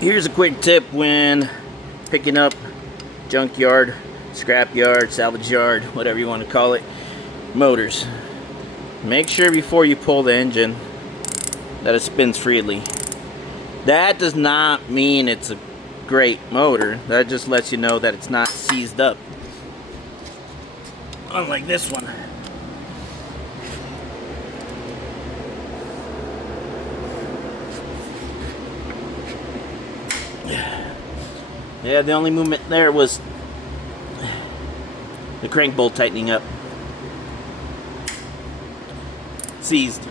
Here's a quick tip when picking up junkyard, scrapyard, salvage yard, whatever you want to call it, motors. Make sure before you pull the engine that it spins freely. That does not mean it's a great motor. That just lets you know that it's not seized up. Unlike this one. Yeah, the only movement there was the crank bolt tightening up. Seized.